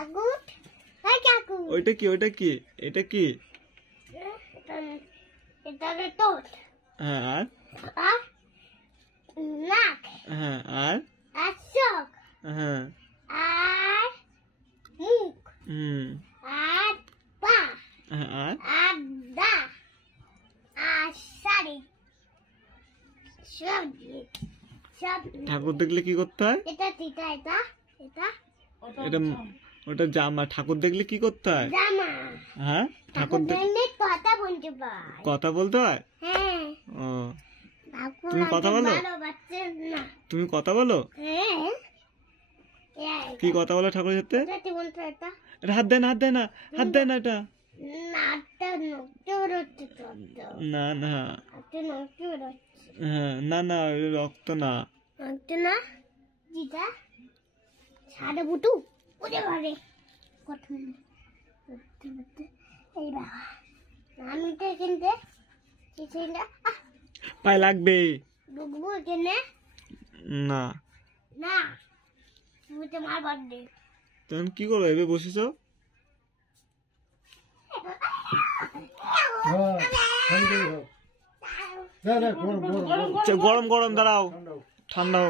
আগুট এই কাকু ওইটা কি এটা কি এটা তোট হ্যাঁ আর নাক হ্যাঁ আর চোখ হ্যাঁ আর মুখ আর পা আর আর দা আর শাড়ি সব ঠাকুর দেখলে কি করতে হয়? এটা এটা এটা এটা এটা ওটা জামা। ঠাকুর দেখলে কি করতে হয়? জামা। হ্যাঁ ঠাকুর দেখলে কথা বলতে পায়। কথা বলতে হয়? হ্যাঁ। ও তুমি কথা বলো? তুমি কথা বলো? হ্যাঁ। কি কথা বলো ঠাকুরের সাথে? এটা হাত দেয় না এটা না না হ্যাঁ না না রক্ত না সাড়ে বুটু ওরে বারে কথা এই বাবা আমি তো কিনতে পায়ে লাগবে ডুববো কেনে না না তুমি তো মার বার্থডে তখন কি করো এভাবে বসেছো? গরম গরম দাঁড়াও ঠান্ডা